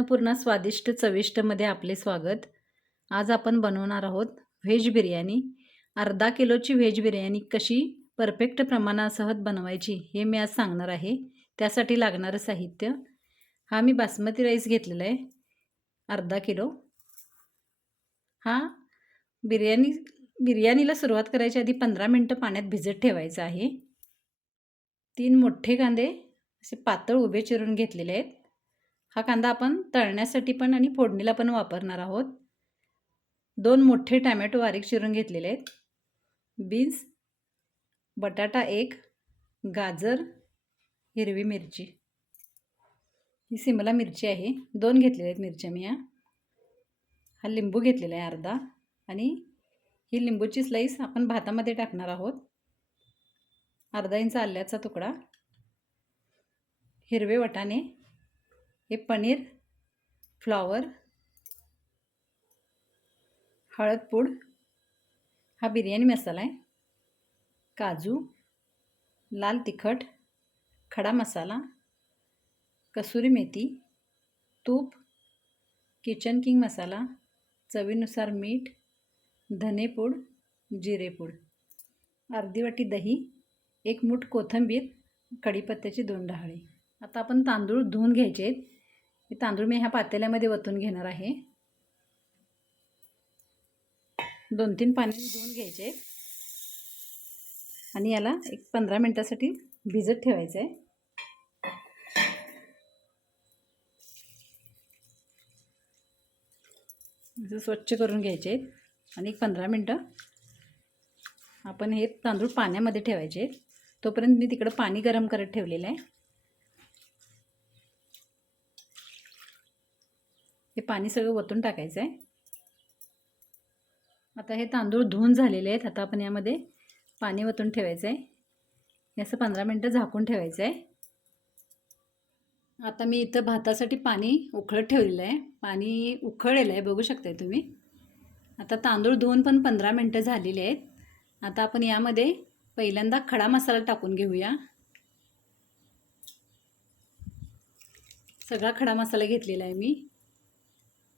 अन्नपूर्णा स्वादिष्ट चविष्टमध्ये आपले स्वागत. आज आपण बनवणार आहोत व्हेज बिर्याणी. अर्धा किलोची व्हेज बिर्याणी कशी परफेक्ट प्रमाणासह बनवायची हे मी आज सांगणार आहे. त्यासाठी लागणारं साहित्य, हा मी बासमती राईस घेतलेला आहे अर्धा किलो. हा बिर्याणीला सुरुवात करायच्या आधी 15 मिनटं पाण्यात भिजत ठेवायचं आहे. 3 मोठे कांदे असे पातळ उभे चिरून घेतलेले आहेत. हा कांदा आपण तळण्यासाठी पण आणि फोडणीला पण वापरणार आहोत. 2 मोठे टोमॅटो बारीक चिरून घेतलेले आहेत. बीन्स, बटाटा 1, गाजर, हिरवी मिरची, ही सिमला मिरची आहे 2 घेतलेल्या आहेत मिरच्या मी. हा लिंबू घेतलेला आहे अर्धा, आणि ही लिंबूची स्लाईस आपण भातामध्ये टाकणार आहोत. अर्धा इंच आल्याचा तुकडा, हिरवे वाटाणे, हे पनीर, फ्लॉवर, हळद पूड, हा बिर्याणी मसाला आहे, काजू, लाल तिखट, खडा मसाला, कसुरी मेथी, तूप, किचन किंग मसाला, चवीनुसार मीठ, धनेपूड, जिरेपूड, अर्धी वाटी दही, 1 मूठ कोथिंबीर, कढीपत्त्याची 2 डहाळे. आता आपण तांदूळ धुवून घ्यायचे आहेत. हे तांदूळ मी ह्या पातेल्यामध्ये वतून घेणार आहे. 2-3 पाण्याने धुवून घ्यायचे आणि याला एक 15 मिनिटासाठी भिजत ठेवायचं आहे. स्वच्छ करून घ्यायचे आहेत आणि 15 मिनटं आपण हे तांदूळ पाण्यामध्ये ठेवायचे आहेत. तोपर्यंत मी तिकडं पाणी गरम करत ठेवलेलं आहे. हे पाणी सगळं वतून टाकायचं आहे. आता हे तांदूळ धुवून झालेले आहेत. आता आपण यामध्ये पाणी वतून ठेवायचं आहे. हे असं 15 मिनटं झाकून ठेवायचं आहे. आता मी इथं भातासाठी पाणी उकळत ठेवलेलं आहे. पाणी उकळलेलं आहे, बघू शकताय तुम्ही. आता तांदूळ धुवून पण 15 मिनटं झालेले आहेत. आता आपण यामध्ये पहिल्यांदा खडा मसाला टाकून घेऊया. सगळा खडा मसाला घेतलेला आहे मी.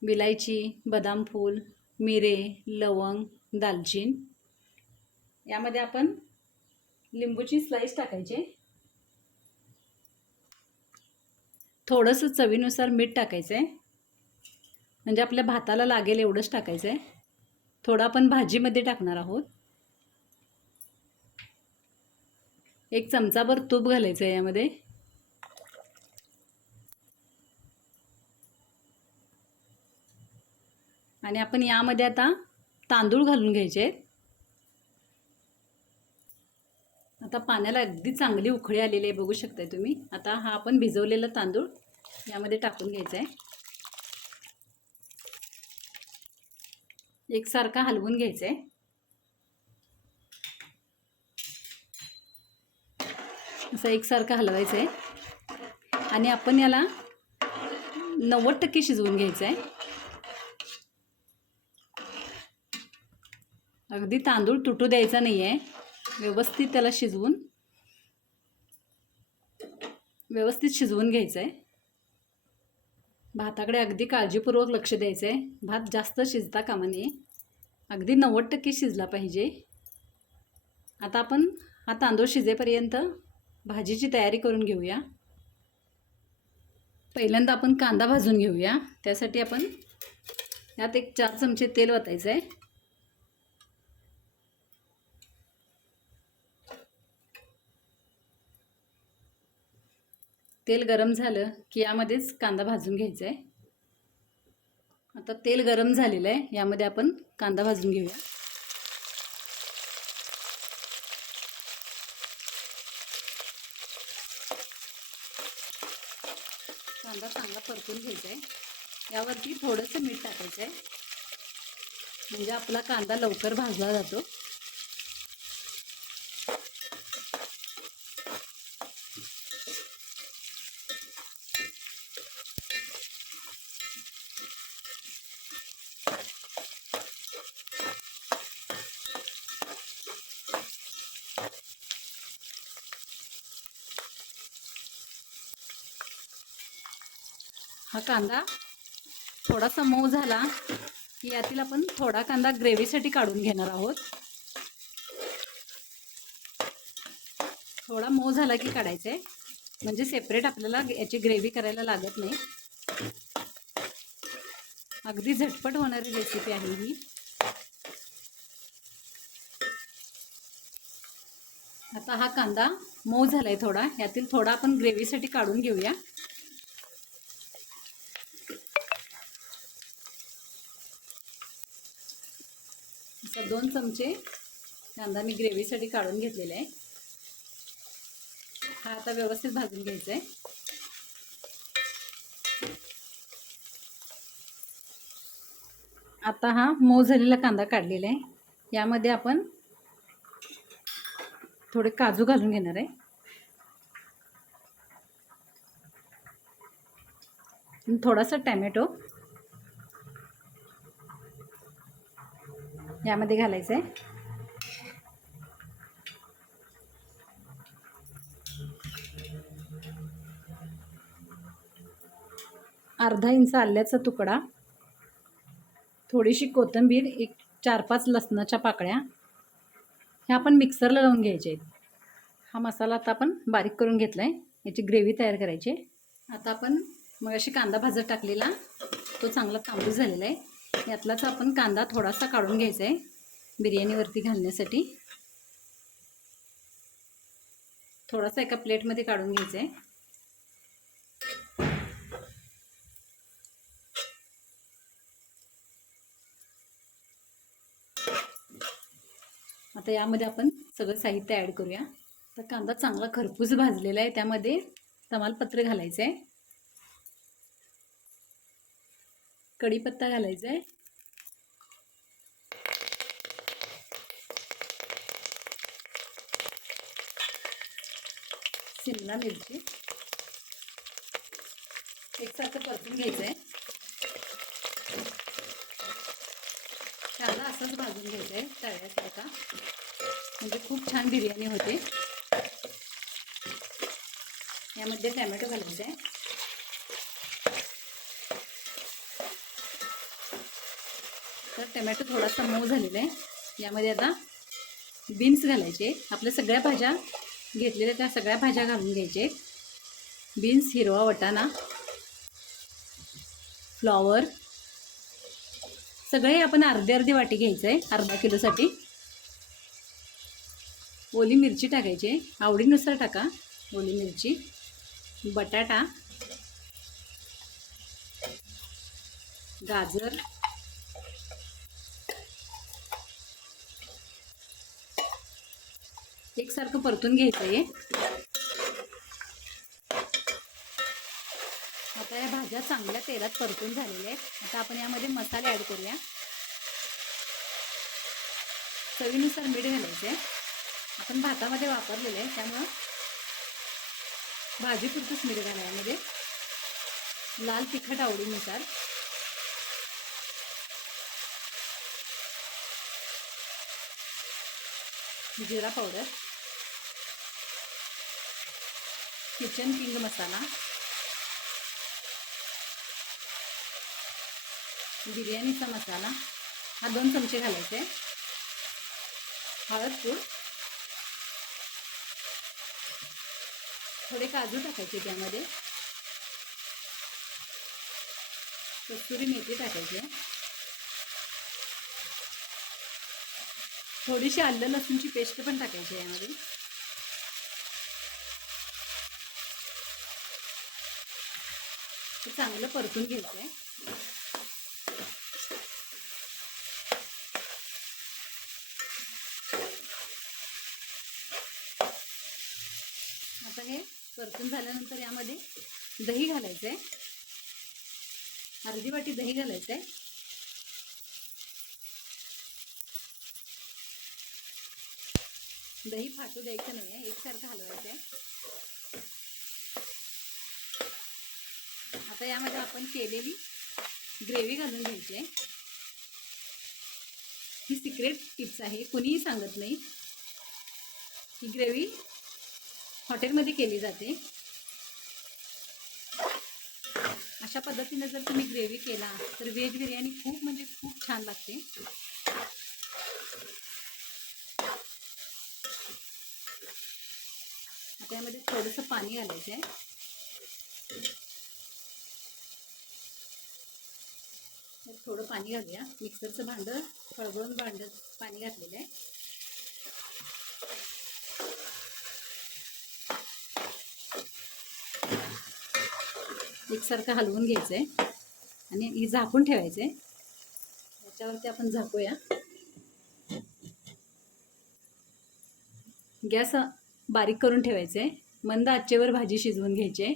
विलायची, बदाम फूल, मिरे, लवंग, दालचीन. यामध्ये आपण लिंबूची स्लाईस टाकायचे. थोडंसं चवीनुसार मीठ टाकायचं आहे, म्हणजे आपल्या भाताला लागेल एवढंच टाकायचं आहे. थोडं आपण भाजीमध्ये टाकणार आहोत. 1 चमचाभर तूप घालायचं आहे यामध्ये. आणि आपण यामध्ये आता तांदूळ घालून घ्यायचे आहेत. आता पाण्याला अगदी चांगली उकळी आलेली आहे, बघू शकताय तुम्ही. आता हा आपण भिजवलेला तांदूळ यामध्ये टाकून घ्यायचा आहे. एकसारखा हलवून घ्यायचं आहे. असं एकसारखं हलवायचं आहे आणि आपण याला 90% शिजवून घ्यायचं आहे. अगदी तांदूळ तुटू द्यायचा नाही आहे. व्यवस्थित त्याला व्यवस्थित शिजवून घ्यायचं आहे. भाताकडे अगदी काळजीपूर्वक लक्ष द्यायचं आहे. भात जास्त शिजता कामा नये, अगदी 90% शिजला पाहिजे. आता आपण हा तांदूळ शिजेपर्यंत भाजीची तयारी करून घेऊया. पहिल्यांदा आपण कांदा भाजून घेऊया. त्यासाठी आपण यात 4 चमचे तेल ओतायचं आहे. तेल गरम झालं की यामध्येच कांदा भाजून घ्यायचा आहे. आता तेल गरम झालेलं आहे, यामध्ये आपण कांदा भाजून घेऊया. कांदा चांगला परतून घ्यायचा आहे. यावरती थोडंसं मीठ टाकायचं आहे, म्हणजे आपला कांदा लवकर भाजला जातो. हा कांदा थोडासा मऊ झाला की यातील आपण थोडा कांदा ग्रेव्हीसाठी काढून घेणार आहोत. थोडा मऊ झाला की काढायचा आहे, म्हणजे सेपरेट आपल्याला याची ग्रेव्ही करायला लागत नाही. अगदी झटपट होणारी रेसिपी आहे ही. आता हा कांदा मऊ झालाय थोडा, यातील थोडा आपण ग्रेव्हीसाठी काढून घेऊया. असा 2 चमचे कांदा मी ग्रेव्हीसाठी काढून घेतलेला आहे. हा आता व्यवस्थित भाजून घ्यायचा आहे. आता हा मऊ झालेला कांदा काढलेला आहे. यामध्ये आपण थोडे काजू घालून घेणार आहे. थोडासा टॅमॅटो यामध्ये घालायचं आहे. अर्धा इंच आल्याचा तुकडा, थोडीशी कोथिंबीर, एक 4-5 लसणाच्या पाकळ्या, ह्या आपण मिक्सरला लावून घ्यायचे आहेत. हा मसाला आता आपण बारीक करून घेतला आहे. याची ग्रेव्ही तयार करायची आहे. आता आपण मगाशी कांदा भाजत टाकलेला तो चांगला तांबूस झालेला आहे. यातलाच आपण कांदा थोडासा काढून घ्यायचा आहे बिर्याणीवरती घालण्यासाठी. थोडासा एका प्लेटमध्ये काढून घ्यायचा आहे. आता यामध्ये आपण सगळं साहित्य ॲड करूया. तर कांदा चांगला खरपूस भाजलेला आहे. त्यामध्ये तमालपत्र घालायचं आहे, कढीपत्ता घालायचा आहे, शिमला मिरची एकसारखं परतून घ्यायचं आहे. कांदा असाच भाजून घ्यायचा आहे तळ्यासारखा, म्हणजे खूप छान बिर्याणी होते. यामध्ये टॅमॅटो घालायचा आहे. तर टॅमॅटो थोडासा मऊ झालेला आहे. यामध्ये आता बीन्स घालायचे. आपल्या सगळ्या भाज्या घेतलेल्या त्या सगळ्या भाज्या घालून घ्यायचे. बीन्स, हिरवा वाटाणा, फ्लॉवर सगळे आपण अर्धी वाटी घ्यायचं आहे. अर्धा किलोसाठी. ओली मिरची टाकायची, आवडीनुसार टाका ओली मिरची. बटाटा, गाजर, एकसारखं परतून घ्यायचं आहे. आता या भाज्या चांगल्या तेलात परतून झालेल्या आहेत. आता आपण यामध्ये मसाले ॲड करूया. चवीनुसार मीठ घालायचं आहे. आपण भातामध्ये वापरलेलं आहे त्यामुळं भाजीपुरतंच मीठ घाला. यामध्ये लाल तिखट आवडीनुसार, जिरा पावडर, किचन किंग मसाला, बिर्याणीचा मसाला हा 2 चमचे घालायचे. हळद पूड, थोडे काजू टाकायचे, त्यामध्ये कस्तुरी मेथी टाकायची, थोडीशी आलं लसूणची पेस्ट पण टाकायची यामध्ये. चांगलं परतून घ्यायचं आहे. आता हे परतून झाल्यानंतर यामध्ये दही घालायचं आहे. अर्धी वाटी दही घालायचं आहे. दही फाटू द्यायचं नाही आहे, एकसारखं हलवायचं आहे. आता यामध्ये आपण केलेली ग्रेव्ही घालून घ्यायची आहे. ही सिक्रेट टिप्स आहे, कुणीही सांगत नाही. ही ग्रेव्ही हॉटेलमध्ये केली जाते. अशा पद्धतीने जर तुम्ही ग्रेव्ही केला तर व्हेज बिर्याणी खूप म्हणजे खूप छान लागते. आता यामध्ये थोडंसं पाणी घालायचं आहे. थोडं पाणी घालूया. मिक्सरचं भांडं खळबळून पाणी घातलेलं आहे. एकसारखं हलवून घ्यायचं आहे आणि ही झाकून ठेवायचं आहे. याच्यावरती आपण झाकूया. गॅस बारीक करून ठेवायचं आहे. मंद आचेवर भाजी शिजवून घ्यायची आहे.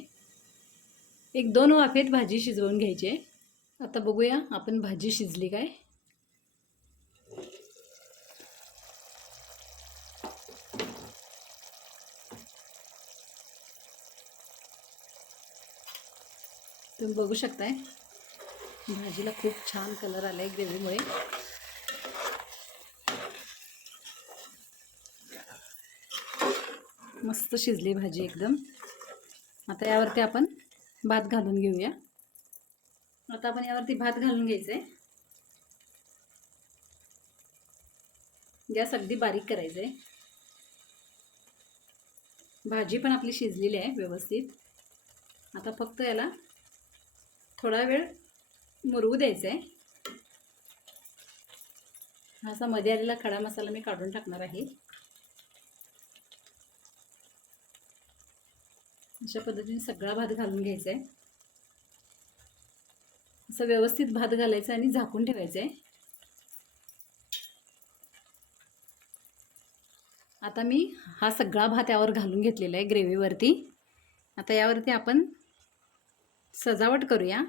1-2 वाफेत भाजी शिजवून घ्यायची आहे. आता बघूया आपण भाजी शिजली काय. तुम्ही बघू शकताय भाजीला खूप छान कलर आलाय ग्रेव्हीमुळे. मस्त शिजली भाजी एकदम. आता यावरती आपण भात घालून घेऊया. आता आपण यावरती भात घालून घ्यायचं आहे. गॅस अगदी बारीक करायचं आहे. भाजी पण आपली शिजलेली आहे व्यवस्थित. आता फक्त याला थोडा वेळ मुरवू द्यायचं आहे. असा मध्ये आलेला खडा मसाला मी काढून टाकणार आहे. अशा पद्धतीने सगळा भात घालून घ्यायचा आहे. असं व्यवस्थित भात घालायचं आणि झाकून ठेवायचं आहे. आता मी हा सगळा भात यावर घालून घेतलेला आहे ग्रेव्हीवरती. आता यावरती आपण सजावट करूया.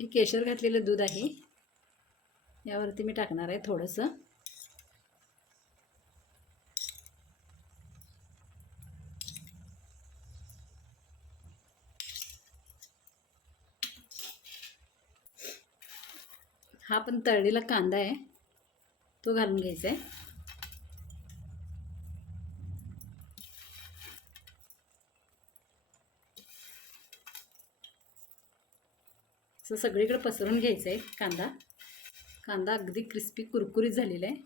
हे केशर घातलेलं दूध आहे. यावरती मी टाकणार आहे थोडंसं. हा पण तळलेला कांदा आहे तो घालून घ्यायचा आहे. असं सगळीकडे पसरून घ्यायचं आहे कांदा. कांदा अगदी क्रिस्पी कुरकुरीत झालेला आहे.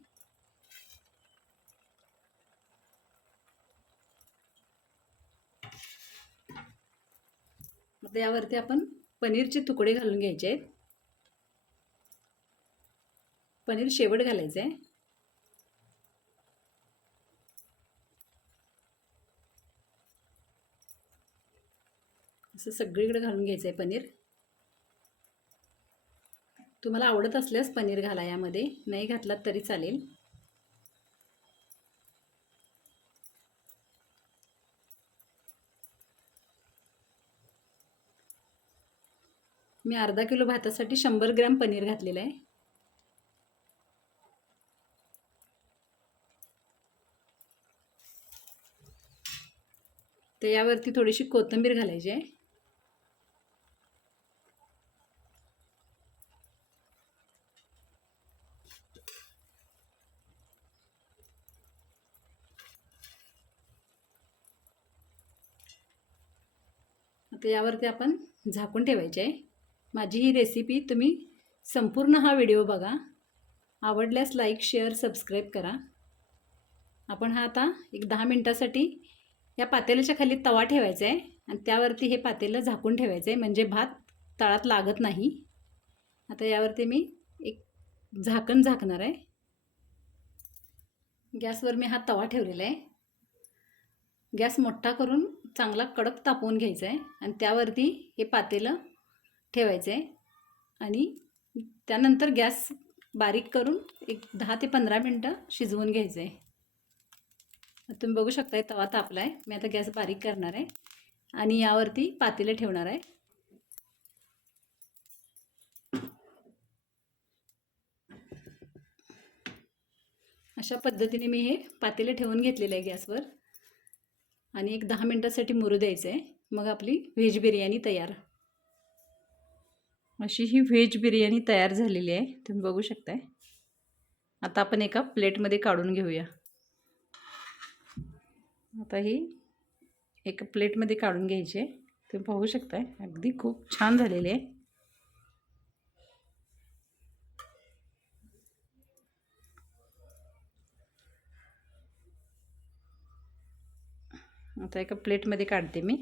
आता यावरती आपण पनीरचे तुकडे घालून घ्यायचे आहेत. पनीर शेवट घालायचं आहे. असं सगळीकडे घालून घ्यायचं आहे पनीर. तुम्हाला आवडत असल्यास पनीर घाला यामध्ये, नाही घातलात तरी चालेल. मी अर्धा किलो भातासाठी 100 ग्रॅम पनीर घातलेलं आहे. तर यावरती थोडीशी कोथिंबीर घालायची आहे. आता यावरती आपण झाकून ठेवायचे आहे. माझी ही रेसिपी तुम्ही संपूर्ण हा व्हिडिओ बघा. आवडल्यास लाईक, शेअर, सबस्क्राईब करा. आपण हा आता एक 10 मिनिटासाठी या पातेल्याच्या खाली तवा ठेवायचा आहे आणि त्यावरती हे पातेलं झाकून ठेवायचं आहे, म्हणजे भात तळात लागत नाही. आता यावरती मी एक झाकण झाकणार आहे. गॅसवर मी हा तवा ठेवलेला आहे. गॅस मोठा करून चांगला कडक तापवून घ्यायचा आहे आणि त्यावरती हे पातेलं ठेवायचं आहे आणि त्यानंतर गॅस बारीक करून एक 10 ते 15 मिनटं शिजवून घ्यायचं आहे. तुम्ही बघू शकताय तवा तापला आहे. मी आता गॅस बारीक करणार आहे आणि यावरती पातेलं ठेवणार आहे. अशा पद्धतीने मी हे पातेलं ठेवून घेतलेलं आहे गॅसवर आणि एक 10 मिनिटासाठी मुरू द्यायचं आहे. मग आपली व्हेज बिर्याणी तयार. अशी ही व्हेज बिर्याणी तयार झालेली आहे, तुम्ही बघू शकताय. आता आपण एका प्लेटमध्ये काढून घेऊया. आता ही एका प्लेटमध्ये काढून घ्यायचे. तुम्ही पाहू शकताय अगदी खूप छान झालेले आहे. आता एका प्लेटमध्ये काढते मी.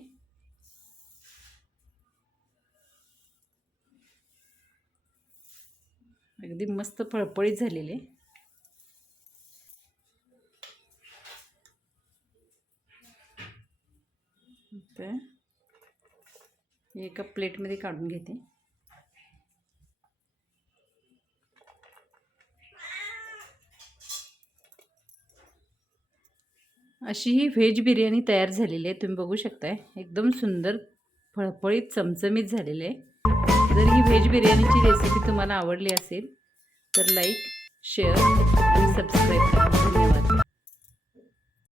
अगदी मस्त फळफळीत झालेले. आता एका प्लेटमध्ये काढून घेते. अशी ही व्हेज बिर्याणी तयार झालेली आहे. तुम्ही बघू शकताय एकदम सुंदर फळफळीत चमचमीत झालेले आहे. जर ही व्हेज बिर्याणीची रेसिपी तुम्हाला आवडली असेल तर लाईक, शेअर आणि सबस्क्राईब करा. धन्यवाद.